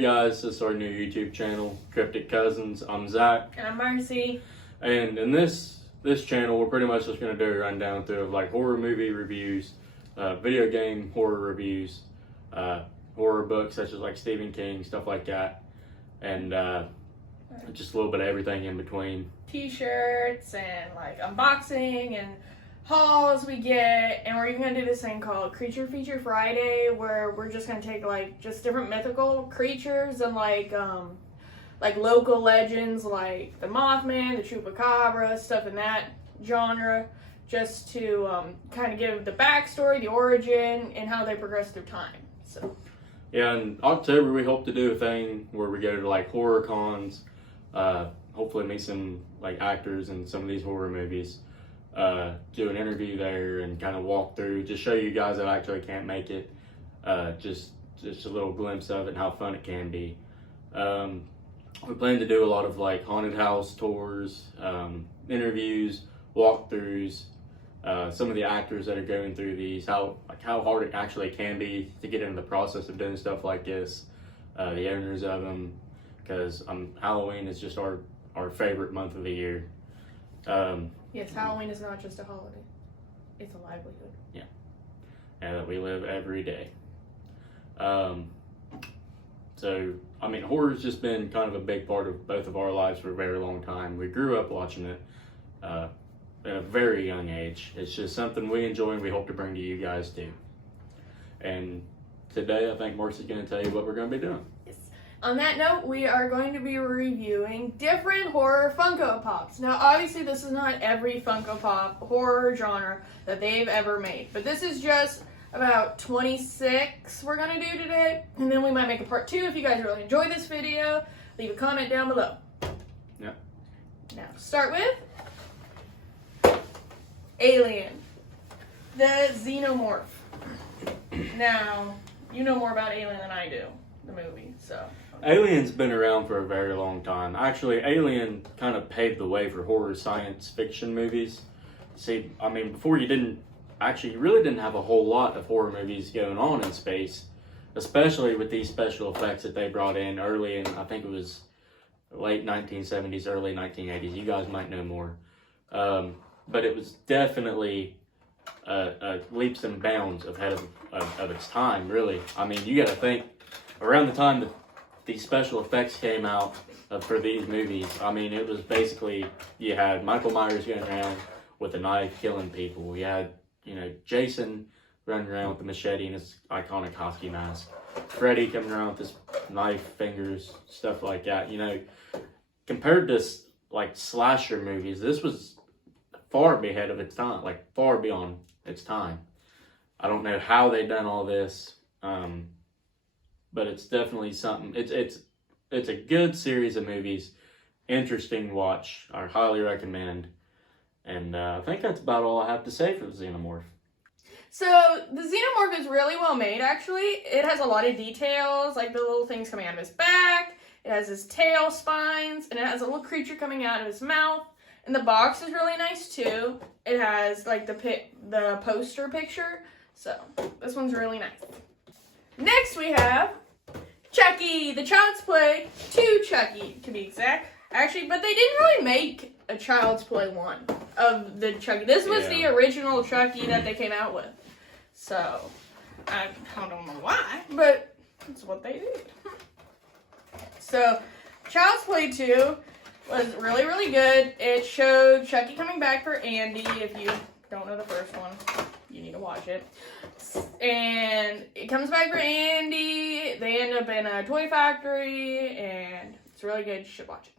guys, this is our new YouTube channel, Cryptic Cousins. I'm Zach. And I'm Marcy. And in this channel, we're pretty much just going to do a rundown through of like horror movie reviews, video game horror reviews, horror books such as like Stephen King, stuff like that, and just a little bit of everything in between. T-shirts and like unboxing and hauls we get, and we're even gonna do this thing called Creature Feature Friday, where we're just gonna take like just different mythical creatures and like local legends like the Mothman, the Chupacabra, stuff in that genre, just to kind of give the backstory, the origin, and how they progress through time. So yeah, in October we hope to do a thing where we go to like horror cons, hopefully meet some like actors in some of these horror movies. Do an interview there and kind of walk through, just show you guys that actually can't make it, just a little glimpse of it and how fun it can be. We plan to do a lot of like haunted house tours, interviews, walkthroughs, some of the actors that are going through these, how hard it actually can be to get into the process of doing stuff like this, the owners of them, because Halloween is just our favorite month of the year. yes, Halloween is not just a holiday; it's a livelihood. Yeah, and that we live every day. So, I mean, horror's just been kind of a big part of both of our lives for a very long time. We grew up watching it at a very young age. It's just something we enjoy and we hope to bring to you guys too. And today, I think Marcy's going to tell you what we're going to be doing. Yes. On that note, we are going to be reviewing different horror Funko Pops. Now, obviously, this is not every Funko Pop horror genre that they've ever made, but this is just about 26 we're going to do today, and then we might make a part 2 if you guys really enjoy this video. Leave a comment down below. Yeah. Now, start with Alien, the Xenomorph. Now, you know more about Alien than I do, the movie, so. Alien's been around for a very long time. Actually, Alien kind of paved the way for horror science fiction movies. See, I mean, before you really didn't have a whole lot of horror movies going on in space, especially with these special effects that they brought in early in, I think it was late 1970s, early 1980s. You guys might know more. But it was definitely leaps and bounds ahead of its time, really. I mean, you got to think, around the time that these special effects came out for these movies, I mean, it was basically, you had Michael Myers going around with a knife killing people. You had, Jason running around with a machete and his iconic Husky mask. Freddy coming around with his knife, fingers, stuff like that. Compared to like slasher movies, this was far ahead of its time, like far beyond its time. I don't know how they done all this, but it's definitely something. It's a good series of movies, interesting watch. I highly recommend. And I think that's about all I have to say for the Xenomorph. So, the Xenomorph is really well made, actually. It has a lot of details, like the little things coming out of his back. It has his tail spines, and it has a little creature coming out of his mouth. And the box is really nice, too. It has, like, the poster picture. So, this one's really nice. Next, we have Chucky, the Child's Play 2 Chucky, to be exact. Actually, but they didn't really make a Child's Play 1 of the Chucky. This was the original Chucky that they came out with. So, I don't know why, but that's what they did. So, Child's Play 2 was really, really good. It showed Chucky coming back for Andy. If you don't know the first one, you need to watch it. And it comes back for Andy. They end up in a toy factory, and it's really good. You should watch it.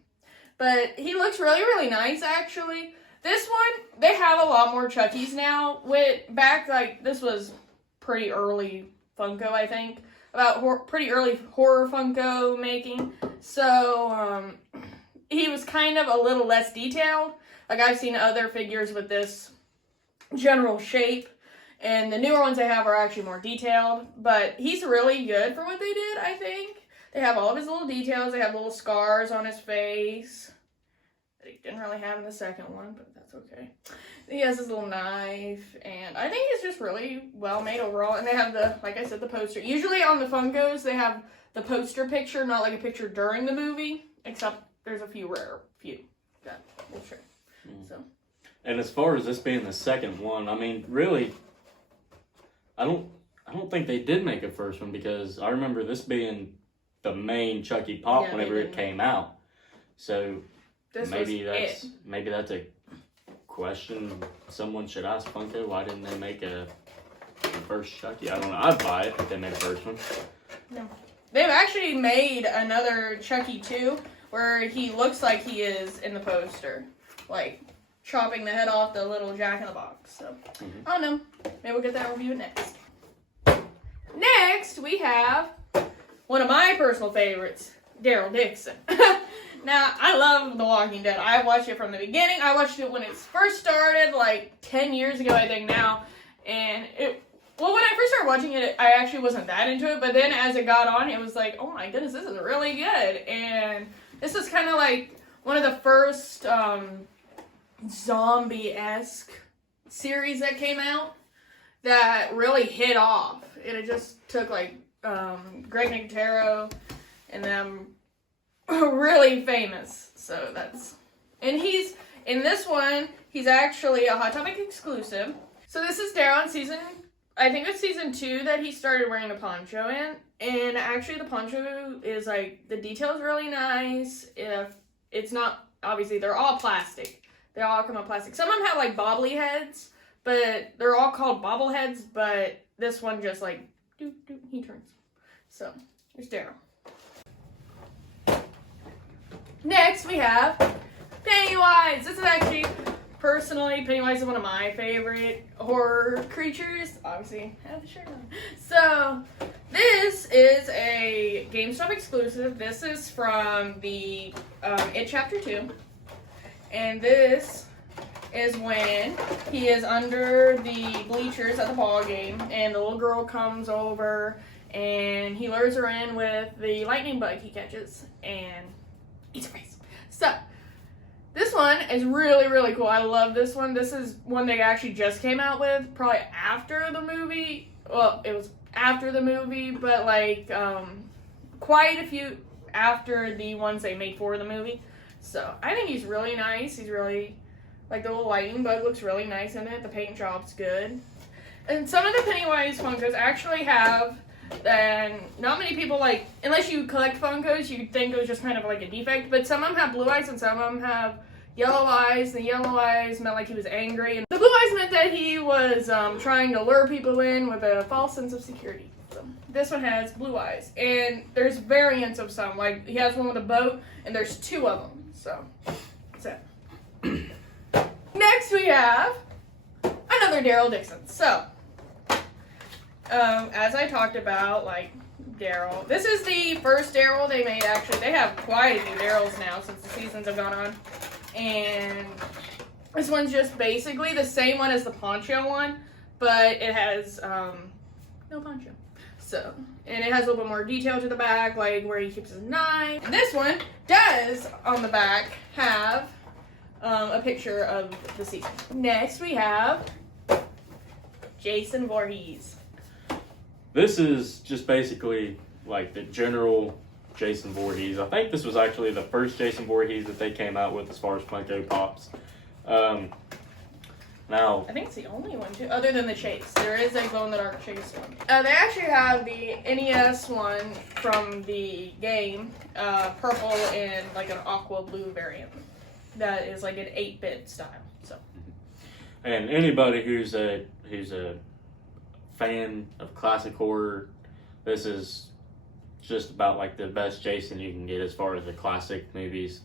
But he looks really, really nice, actually. This one, they have a lot more Chuckies now. This was pretty early Funko, I think. Pretty early horror Funko making. So, he was kind of a little less detailed. Like, I've seen other figures with this general shape. And the newer ones they have are actually more detailed. But he's really good for what they did, I think. They have all of his little details. They have little scars on his face. that he didn't really have in the second one, but that's okay. He has his little knife, and I think it's just really well made overall. And they have the, like I said, the poster. Usually on the Funkos, they have the poster picture, not like a picture during the movie, except there's a few that will show. So. And as far as this being the second one, I mean, really, I don't think they did make a first one, because I remember this being the main Chucky Pop whenever it came out. So maybe that's a question someone should ask Funko. Why didn't they make a first Chucky? I don't know. I'd buy it if they made a first one. No. They've actually made another Chucky 2 where he looks like he is in the poster. Like, chopping the head off the little Jack-in-the-Box. So, I don't know. Maybe we'll get that review next. Next, we have one of my personal favorites, Daryl Dixon. Now, I love The Walking Dead. I watched it from the beginning. I watched it when it first started, like 10 years ago, I think now. And when I first started watching it, I actually wasn't that into it. But then as it got on, it was like, oh my goodness, this is really good. And this is kind of like one of the first zombie-esque series that came out that really hit off. And it just took like Greg Nicotero and them really famous. So and he's in this one, he's actually a Hot Topic exclusive. So this is Daryl in I think it's season 2 that he started wearing the poncho in. And actually the poncho is like, the detail is really nice. If it's not, obviously they're all plastic. They all come out plastic. Some of them have like bobbly heads, but they're all called bobbleheads, but this one just like, he turns. So, there's Daryl. Next, we have Pennywise. This is actually, personally, Pennywise is one of my favorite horror creatures. Obviously, I have the shirt on. So, this is a GameStop exclusive. This is from the It Chapter 2. And this is when he is under the bleachers at the ball game, and the little girl comes over, and he lures her in with the lightning bug he catches, and eats her face. So, this one is really, really cool. I love this one. This is one they actually just came out with, probably after the movie. Well, it was after the movie, but like quite a few after the ones they made for the movie. So, I think he's really nice. He's really, like, the little lightning bug looks really nice in it. The paint job's good. And some of the Pennywise Funkos actually have, and not many people, like, unless you collect Funkos, you'd think it was just kind of like a defect. But some of them have blue eyes and some of them have yellow eyes. The yellow eyes meant like he was angry. And the blue eyes meant that he was trying to lure people in with a false sense of security. So this one has blue eyes. And there's variants of some. Like, he has one with a boat, and there's 2 of them. So, that's it. Next we have another Daryl Dixon. So, as I talked about, like, Daryl. This is the first Daryl they made, actually. They have quite a few Daryls now since the seasons have gone on. And this one's just basically the same one as the poncho one, but it has, no poncho. So, and it has a little bit more detail to the back, like where he keeps his knife. And this one does, on the back, have a picture of the season. Next, we have Jason Voorhees. This is just basically like the general Jason Voorhees. I think this was actually the first Jason Voorhees that they came out with as far as Funko Pops. Now, I think it's the only one too, other than the Chase. There is a glow-in-the-dark Chase one. They actually have the NES one from the game, purple and like an aqua blue variant. That is like an 8-bit style. So, and anybody who's a fan of classic horror, this is just about like the best Jason you can get as far as the classic movies.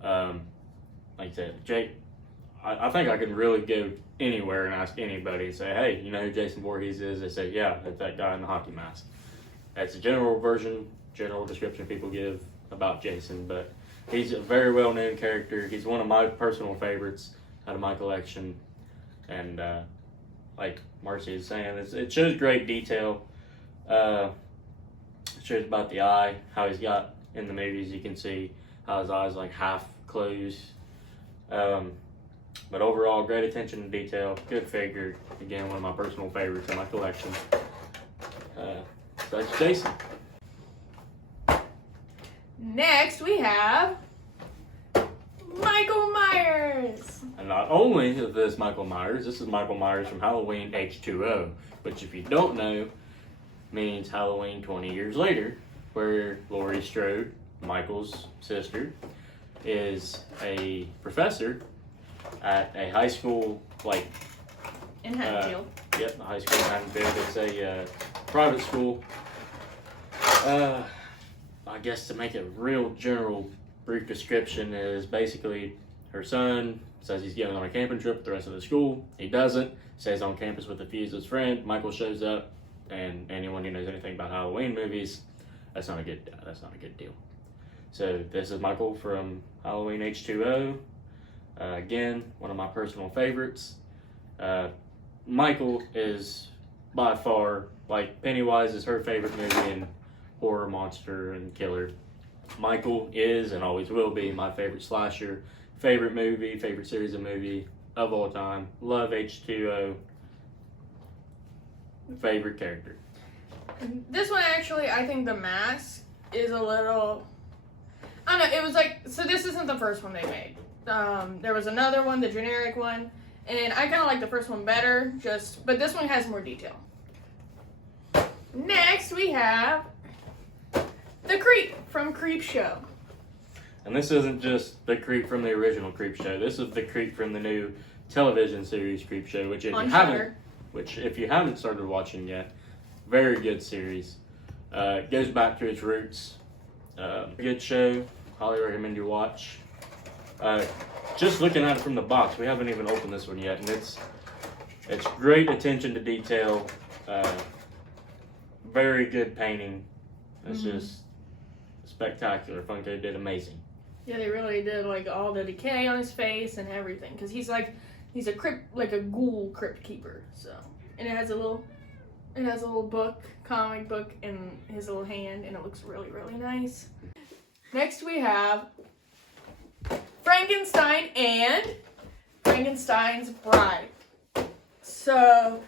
Like I said, Jake, I think I can really go anywhere and ask anybody and say, hey, you know who Jason Voorhees is? They say, yeah, that's that guy in the hockey mask. That's a general description people give about Jason, but he's a very well-known character. He's one of my personal favorites out of my collection. And like Marcy is saying, it shows great detail. It shows about the eye, how he's got in the movies. You can see how his eyes like half closed. But overall, great attention to detail, good figure. Again, one of my personal favorites in my collection. So that's Jason. Next, we have Michael Myers. And not only is this Michael Myers, this is Michael Myers from Halloween H2O, which if you don't know, means Halloween 20 years later, where Laurie Strode, Michael's sister, is a professor at a high school, like... In Haddonfield. Yep, a high school in Haddonfield. It's a private school. I guess to make a real general brief description is basically her son says he's going on a camping trip with the rest of the school. He doesn't. Stays on campus with a his friend. Michael shows up, and anyone who knows anything about Halloween movies, that's not a good deal. So this is Michael from Halloween H2O. Again, one of my personal favorites. Michael is by far, like Pennywise is her favorite movie in horror, monster, and killer. Michael is and always will be my favorite slasher, favorite movie, favorite series of movie of all time. Love H2O. Favorite character. This one actually, I think the mask is a little... I don't know, it was like... So this isn't the first one they made. There was another one, the generic one, and I kind of like the first one better, but this one has more detail. Next, we have the Creep from Creepshow. And this isn't just the Creep from the original Creepshow. This is the Creep from the new television series Creepshow, which if you haven't started watching yet, very good series. It goes back to its roots. Good show. Highly recommend you watch. Just looking at it from the box, we haven't even opened this one yet, and it's great attention to detail. Very good painting. It's just spectacular. Funko did amazing. Yeah, they really did, like, all the decay on his face and everything, because he's a crypt, like a ghoul crypt keeper. So, and it has a little book, comic book, in his little hand, and it looks really, really nice. Next we have Frankenstein and Frankenstein's Bride. So,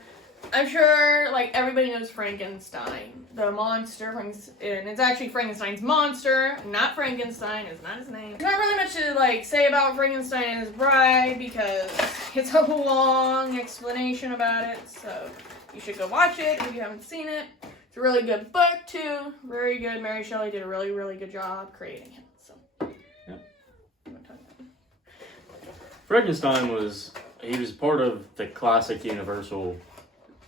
I'm sure, like, everybody knows Frankenstein, the monster, and it's actually Frankenstein's monster, not Frankenstein, it's not his name. There's not really much to, like, say about Frankenstein and his bride, because it's a long explanation about it, so you should go watch it if you haven't seen it. It's a really good book, too, very good. Mary Shelley did a really, really good job creating him, so. Yep. Frankenstein was part of the classic Universal,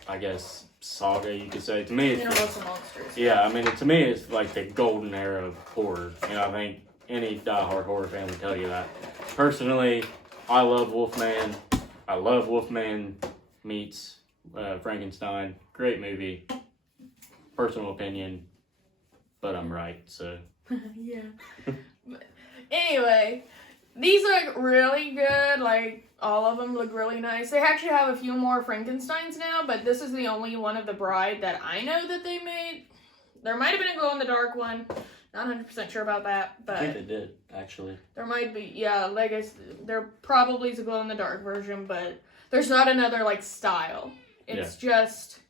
I guess, saga, you could say. To me, it's Universal Monsters. Yeah, I mean, to me, it's like the golden era of horror. You know, I think any diehard horror fan would tell you that. Personally, I love Wolfman. I love Wolfman meets Frankenstein. Great movie. Personal opinion, but I'm right, so. Yeah. But anyway, these look really good. Like, all of them look really nice. They actually have a few more Frankensteins now, but this is the only one of the Bride that I know that they made. There might have been a glow-in-the-dark one. Not 100% sure about that, but... I think they did, actually. There might be, yeah, like there probably is a glow-in-the-dark version, but there's not another, like, style. It's just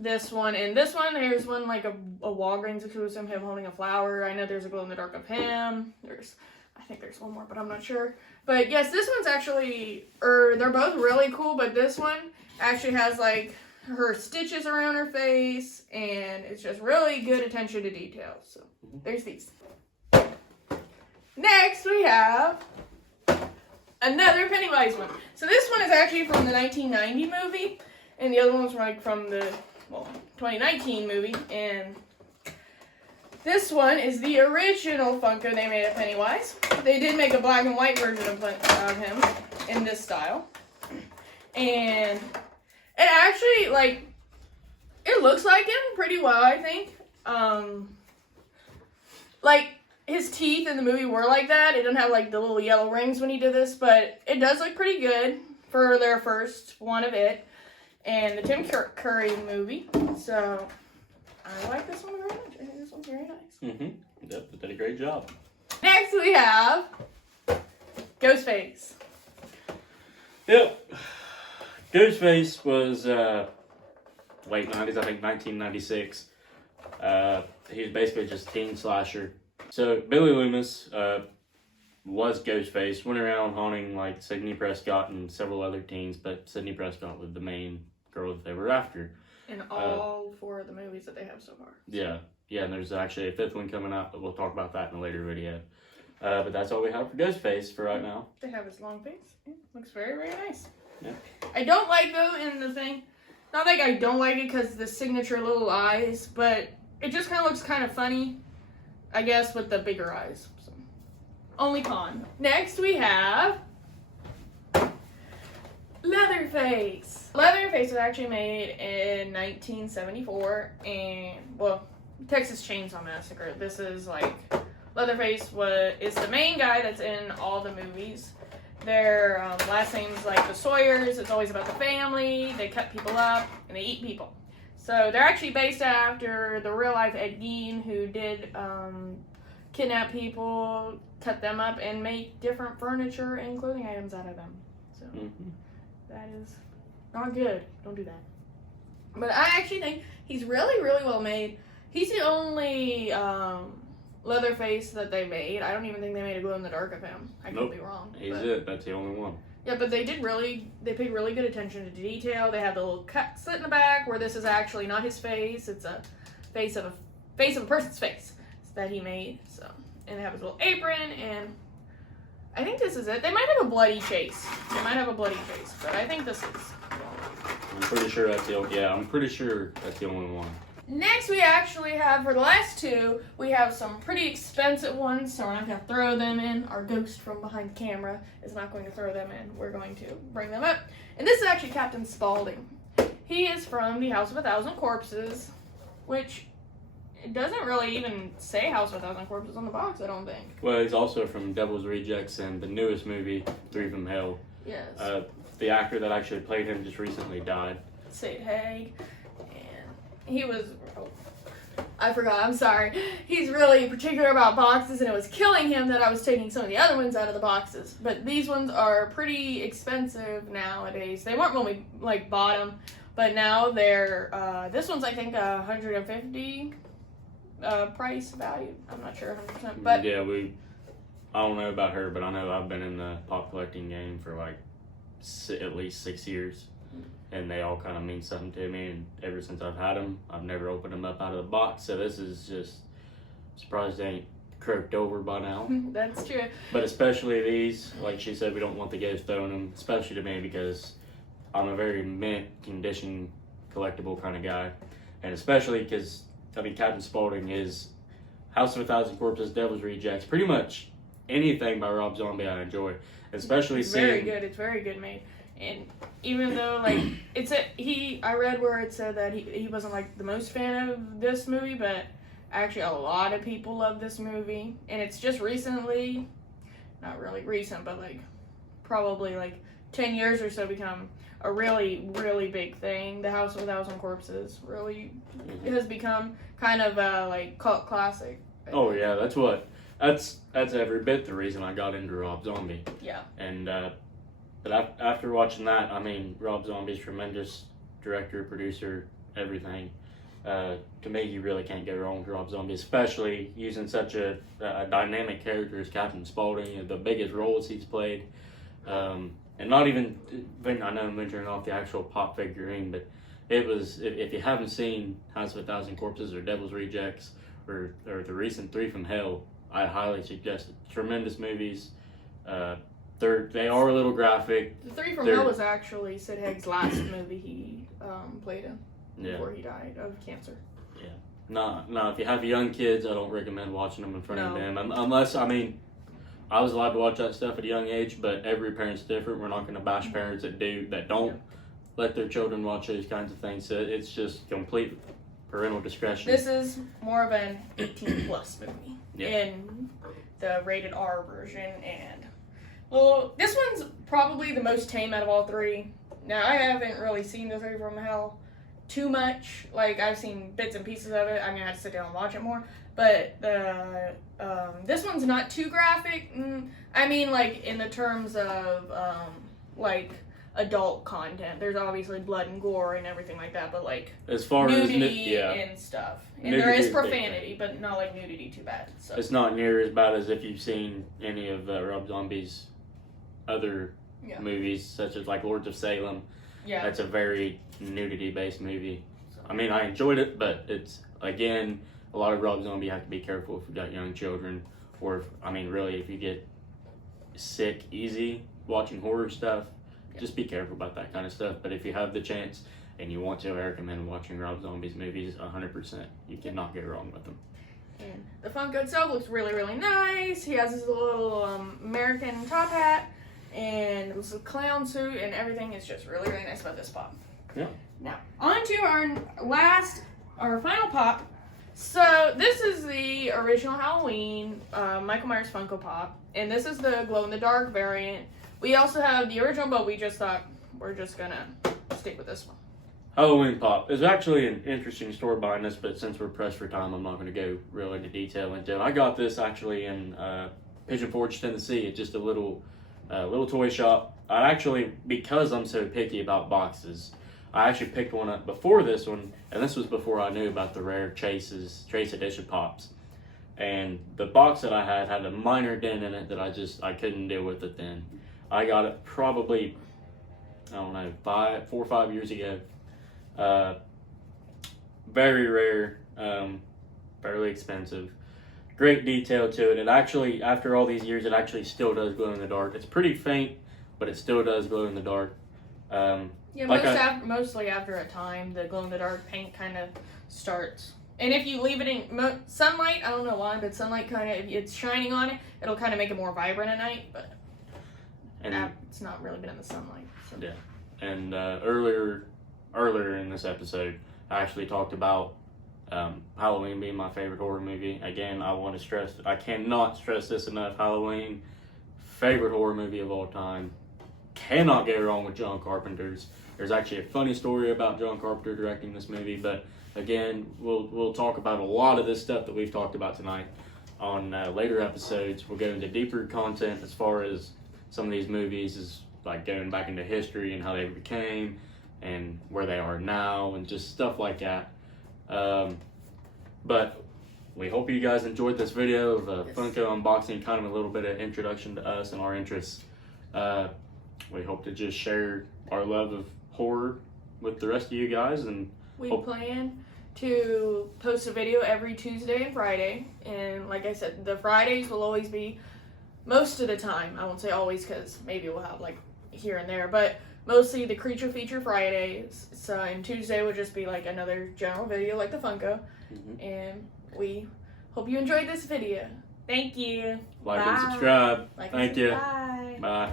this one. And this one, there's one, like, a Walgreens exclusive, him holding a flower. I know there's a glow-in-the-dark of him. I think there's one more, but I'm not sure. But yes, this one's actually, they're both really cool, but this one actually has, like, her stitches around her face, and it's just really good attention to detail. So, there's these. Next, we have another Pennywise one. So this one is actually from the 1990 movie, and the other one's from the 2019 movie, and this one is the original Funko they made of Pennywise. They did make a black and white version of him in this style. And it actually, like, it looks like him pretty well, I think. Like, his teeth in the movie were like that. It didn't have, like, the little yellow rings when he did this, but it does look pretty good for their first one of it. And the Tim Curry movie. So, I like this one very much. I think this one's very nice. Yep, they did a great job. Next we have Ghostface. Yep. Ghostface was late 90s, I think 1996. He was basically just a teen slasher. So Billy Loomis was Ghostface, went around haunting like Sidney Prescott and several other teens, but Sidney Prescott was the main girl that they were after. In all 4 of the movies that they have so far. Yeah, and there's actually a 5th one coming out, but we'll talk about that in a later video. But that's all we have for Ghostface for right now. They have his long face. Yeah, looks very, very nice. Yeah. I don't like, though, in the thing, not like I don't like it because the signature little eyes, but it just kind of looks kind of funny, I guess, with the bigger eyes. So. Only con. Next we have Leatherface. Leatherface was actually made in 1974, and, well, Texas Chainsaw Massacre. This is like, Leatherface is the main guy that's in all the movies. Their last name's like the Sawyers. It's always about the family. They cut people up and they eat people. So they're actually based after the real life Ed Gein, who did kidnap people, cut them up, and make different furniture and clothing items out of them. So that is not good. Don't do that. But I actually think he's really, really well made. He's the only Leatherface that they made. I don't even think they made a glow-in-the-dark of him. I could be wrong. He's it. That's the only one. Yeah, but they paid really good attention to detail. They have the little cut slit in the back where this is actually not his face. It's a face of a person's face that he made. So, and they have his little apron, and I think this is it. They might have a bloody face. But I think this is. I'm pretty sure that's the only one. Next, we actually have, for the last 2, we have some pretty expensive ones, so we're not going to throw them in. Our ghost from behind the camera is not going to throw them in. We're going to bring them up. And this is actually Captain Spaulding. He is from the House of a Thousand Corpses, which it doesn't really even say House of a Thousand Corpses on the box, I don't think. Well, he's also from Devil's Rejects and the newest movie, 3 from Hell. Yes. The actor that actually played him just recently died. Sid Haig. He was, I forgot, I'm sorry. He's really particular about boxes, and it was killing him that I was taking some of the other ones out of the boxes. But these ones are pretty expensive nowadays. They weren't when we bought them, but now they're, this one's I think $150 price value. I'm not sure 100%, but yeah, I don't know about her, but I know I've been in the pop collecting game for like at least 6 years. And they all kind of mean something to me, and ever since I've had them, I've never opened them up out of the box, so this is just, surprised they ain't croaked over by now. That's true. But especially these, like she said, we don't want the ghost throwing them, especially to me, because I'm a very mint condition collectible kind of guy, and especially because, I mean, Captain Spaulding is House of a Thousand Corpses, Devil's Rejects, pretty much anything by Rob Zombie I enjoy, especially it's very good. It's very good made. And even though, like, I read where it said that he wasn't, like, the most fan of this movie, but actually a lot of people love this movie. And it's just recently, not really recent, but, like, probably, like, 10 years or so become a really, really big thing. The House of a Thousand Corpses really has become kind of a, like, cult classic. Oh, yeah, that's every bit the reason I got into Rob Zombie. Yeah. And, but after watching that, I mean, Rob Zombie's tremendous director, producer, everything. To me, you really can't go wrong with Rob Zombie, especially using such a dynamic character as Captain Spaulding, the biggest roles he's played. And not even, I know I'm venturing off the actual pop figurine, but it was, if you haven't seen House of a Thousand Corpses or Devil's Rejects or the recent 3 from Hell, I highly suggest it. Tremendous movies. They are a little graphic. The 3 from Hell was actually Sid Haig's last movie he played in before he died of cancer. Yeah. No, if you have young kids, I don't recommend watching them in front of them. Unless, I mean, I was allowed to watch that stuff at a young age, but every parent's different. We're not going to bash parents that don't let their children watch those kinds of things. So it's just complete parental discretion. This is more of an 18-plus movie in the rated R version, and well, this one's probably the most tame out of all 3. Now, I haven't really seen the 3 from Hell, too much. Like, I've seen bits and pieces of it. I'm gonna have to sit down and watch it more. But this one's not too graphic. I mean, like, in the terms of like adult content. There's obviously blood and gore and everything like that, but like as far nudity as and stuff. And Nudity there is is profanity, but not like nudity too bad. So it's not near as bad as if you've seen any of Rob Zombie's other movies, such as like Lords of Salem. Yeah, that's a very nudity-based movie. I mean, I enjoyed it, but it's, again, a lot of Rob Zombie, you have to be careful if you've got young children, or, really, if you get sick easy watching horror stuff, just be careful about that kind of stuff. But if you have the chance and you want to, I recommend watching Rob Zombie's movies 100%. You cannot go wrong with them. And the Funko itself looks really, really nice. He has his little American top hat and this clown suit, and everything is just really, really nice about this pop. Yeah. Now, on to our final pop. So, this is the original Halloween Michael Myers Funko Pop, and this is the glow-in-the-dark variant. We also have the original, but we just thought we're just gonna stick with this one. Halloween Pop. There's actually an interesting story behind this, but since we're pressed for time, I'm not going to go real into detail into it. I got this actually in Pigeon Forge, Tennessee, at just a little toy shop. I actually, because I'm so picky about boxes, I actually picked one up before this one, and this was before I knew about the rare Chase Edition Pops. And the box that I had a minor dent in it that I couldn't deal with it then. I got it probably, I don't know, 4 or 5 years ago. Very rare, fairly expensive. Great detail to it. It actually, after all these years, it actually still does glow in the dark. It's pretty faint, but it still does glow in the dark. Mostly after a time, the glow-in-the-dark paint kind of starts. And if you leave it in sunlight, I don't know why, but sunlight kind of, if it's shining on it, it'll kind of make it more vibrant at night, but it's not really been in the sunlight. So. Yeah. And earlier in this episode, I actually talked about Halloween being my favorite horror movie. Again, I cannot stress this enough. Halloween, favorite horror movie of all time. Cannot go wrong with John Carpenter's. There's actually a funny story about John Carpenter directing this movie, but again, we'll talk about a lot of this stuff that we've talked about tonight on later episodes. We'll go into deeper content as far as some of these movies, is like going back into history and how they became and where they are now and just stuff like that. But we hope you guys enjoyed this video of Funko unboxing, kind of a little bit of introduction to us and our interests. We hope to just share our love of horror with the rest of you guys, and we plan to post a video every Tuesday and Friday. And like I said, the Fridays will always be, most of the time, I won't say always because maybe we'll have like here and there, but mostly the Creature Feature Fridays. So, and Tuesday will just be like another general video like the Funko. And we hope you enjoyed this video. Thank you. Like and subscribe. Thank you. Bye. Bye.